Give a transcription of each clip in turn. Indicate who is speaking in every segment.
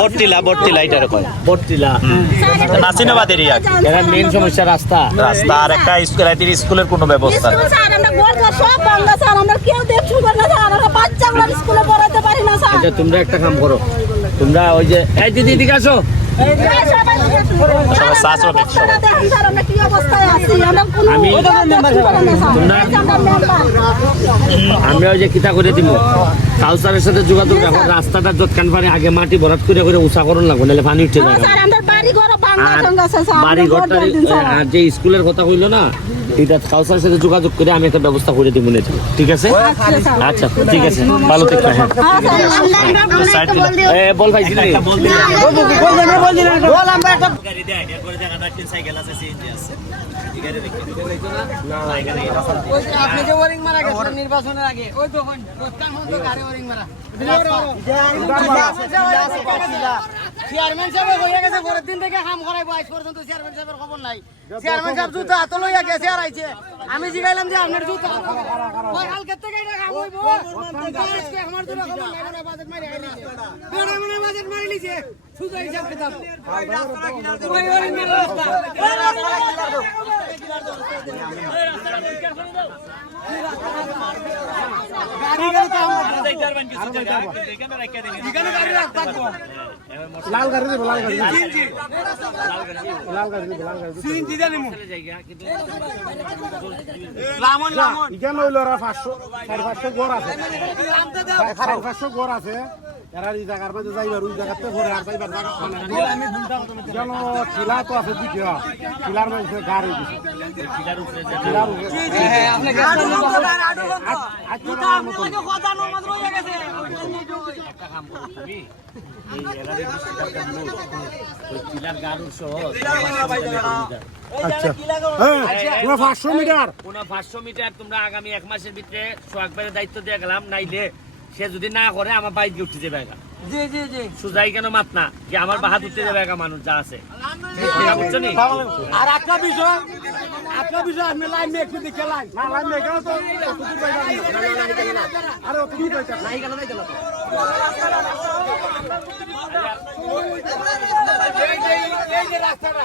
Speaker 1: বটটিলা বটটিলা এটার কয়
Speaker 2: বটটিলা
Speaker 1: নাসিনাবাদ এরিয়া
Speaker 2: এরা মেন সমস্যা রাস্তা
Speaker 1: রাস্তা আর একটা রাতের স্কুলের কোনো ব্যবস্থা
Speaker 2: আচ্ছা তোমরা একটা কাম করো তোমরা ওই যে এই দিদি এদিকে আসো
Speaker 3: আমরা
Speaker 2: ওই যে কিতা করে দিব কাউসারের সাথে যোগাযোগ রাখো রাস্তাটা যতখান পারে আগে মাটি ভরাট করে করে উঁচা করুন লাগবে নাহলে পানি উঠে যাবে
Speaker 3: বাড়ি ঘর
Speaker 2: আর যে স্কুলের কথা কইলো না এটা কাউসারের সাথে যোগাযোগ করে আমি একটা ব্যবস্থা করে দিব না ঠিক আছে?
Speaker 3: আচ্ছা,
Speaker 2: আচ্ছা ঠিক আছে। ভালো থেকো হ্যাঁ। বল ভাই দিদি
Speaker 4: আপনি যে ওয়ারিং মারা গেছেন নির্বাচনের আগে ওই দেখুন চেয়ারম্যান সাহেব হয়ে গেছে পরের দিন থেকে কাম করাইবো আজ পর্যন্ত চেয়ারম্যান সাহেবের খবর নাই। চেয়ারম্যান সাহেব জুতা হাতে লইয়া গেছে আর আইছে আমি জিগাইলাম যে আপনার জুতা ওই কালকে থেকে এটা কাম হইবো। আজকে আমার জুতা খবর নাই মানে বাজেট মারি আইলিছে বেড়া মানে বাজেট মারি লিছে সুজা হিসাব কিতাব। ওই ওয়ারিং মারা রাস্তা গাড়ি গাড়ি কাম এখানে গাড়ি রাখতা
Speaker 5: লাল গাড়ি দিব লাল গাড়ি লাল গাড়ি দিব লাল গাড়ি
Speaker 4: সিএনজি জানি মু লামন লামন।
Speaker 5: ইখানে হইল ওরা পাঁচশো সাড়ে পাঁচশো গড় আছে। সাড়ে পাঁচশো গড় আছে। এরা এই জায়গার মধ্যে যাইবার ওই জায়গাতে ঘরে আর যাইবার জায়গা পায় না। কেন টিলা। তো আছে দুটিয়া টিলার মধ্যে গাড়ি দিছে। টিলার উপরে
Speaker 4: আপনি গেছেন আপনি ওই কথা নমাজ রয়ে গেছে।
Speaker 5: আচ্ছা। পুরো পাঁচশো মিটার।
Speaker 2: কোন পাঁচশো মিটার তোমরা আগামী এক মাসের ভিতরে দায়িত্ব দিয়ে গেলাম নাইলে সে যদি না করে আমার বাইক উঠতে যাবে একা।
Speaker 4: জি জি জি।
Speaker 2: সুজাই কেন মাত না যে আমার বাহাত উঠতে যাবে একা মানুষ যা আছে।
Speaker 4: আর একটা বিষয় একটা বিষয় আপনি লাইন নিয়ে একটু দেখে লাইন।
Speaker 5: না লাইন নেই কেন তো? অতদূর যাইবার না। আরে অতদূর যাইতাম না।
Speaker 4: রাস্তাটা।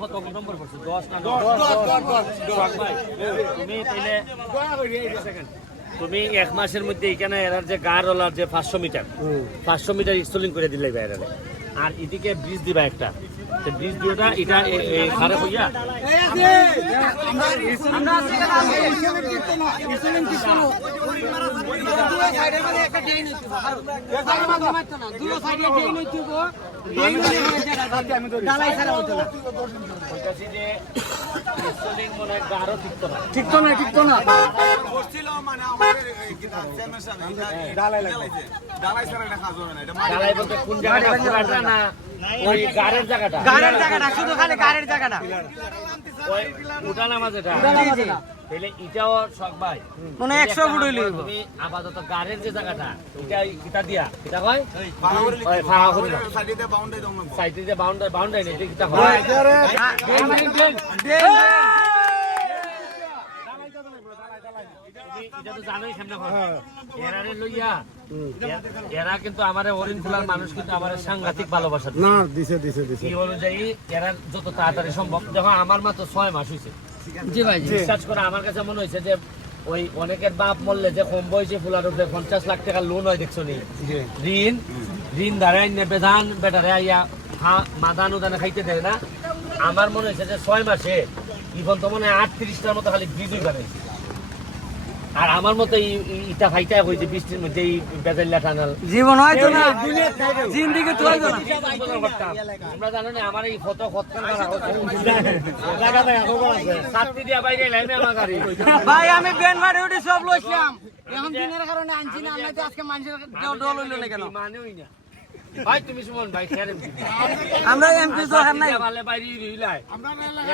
Speaker 2: কত নম্বর? দশ না তুমি তাইলে তুমি এক মাসের মধ্যে এখানে এরার যে গাড় ওলার যে পাঁচশো মিটার পাঁচশো মিটার ইনস্টলিং করে দিলে এরারে আর এদিকে ব্রিজ দিবা একটা। ব্রিজ দিয়ে এটা খারাপ হইয়া বলতেছি যে ইনস্টলিং মনে হয় গারও ঠিকতো না
Speaker 4: ঠিক তো না ঠিক তো না
Speaker 2: ঢালাই বলতে কোন জায়গাটা না ওই গারের জায়গাটা
Speaker 4: গাড়ির জায়গাটা শুধু খালি গাড়ির জায়গাটা
Speaker 2: ওই উঠানামা যেটা তাহলে এটাও শখ ভাই
Speaker 4: মানে একশো ফুট হইলে
Speaker 2: তুমি আপাতত গাড়ির যে জায়গাটা এটা কিতা দিয়া কিতা কয় ওই ফাঁকা করে দাও সাইডে যে বাউন্ডারি বাউন্ডারি নেই এটা হয় এটা তো জানোই সামনে এরারে লইয়া এরা কিন্তু আমারে হরিণ খোলার মানুষ কিন্তু আমার সাংঘাতিক ভালোবাসা
Speaker 5: না দিছে দিছে দিছে।
Speaker 2: এই অনুযায়ী এরা যত তাড়াতাড়ি সম্ভব দেখো আমার মাত্র ছয় মাস হয়েছে
Speaker 4: জি ভাই
Speaker 2: বিশ্বাস করে আমার কাছে মনে হয়েছে যে ওই অনেকের বাপ মরলে যে কম বয়সে ফুলার উপরে পঞ্চাশ লাখ টাকা লোন হয় দেখছ নি? ঋণ ঋণ দাঁড়ায় নেবে ধান বেটারে আইয়া হা মাদান উদানে খাইতে দেয় না। আমার মনে হয়েছে যে ছয় মাসে ইভন তো মনে হয় আটত্রিশটার মতো খালি ব্রিজই বানাইছে। আর আমার মতো ইটা ফাইটা হয়েছে বৃষ্টির মধ্যে এই বেজাল্লা টানাল।
Speaker 4: জীবন হয়তো না? জিন্দিগি তো হয়তো না?
Speaker 2: তোমরা জানো না আমার এই ফটো খতকান করা হচ্ছে। সাতটি দিয়া বাইরে লাইনে আমার গাড়ি।
Speaker 4: ভাই আমি বেন বাড়ি উঠে সব লইছিলাম। এখন দিনের কারণে আনছি না আমি তো আজকে মানুষের ডল হইল না কেন?
Speaker 2: মানেই না। ভাই তুমি সুমন ভাই খেয়াল
Speaker 4: আমরা এমপি তো নাই
Speaker 2: ভালে বাইরে রইলাই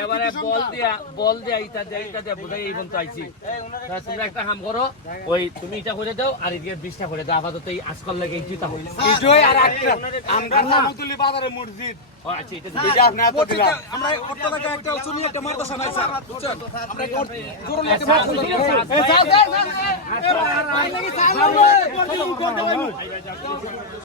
Speaker 2: এবারে বল দিয়া বল দিয়া ইটা দিয়া ইটা দিয়া বুঝাই এই পর্যন্ত আইছি তা তোমরা একটা কাম করো ওই তুমি ইটা করে দাও আর এদিকে বিশটা করে দাও আপাতত এই আজকাল লাগে এই চিন্তা হই
Speaker 5: বিজয় আর একটা আমরা নামতুলি বাজারে মসজিদ
Speaker 2: আচ্ছা এটা
Speaker 5: এটা আমরা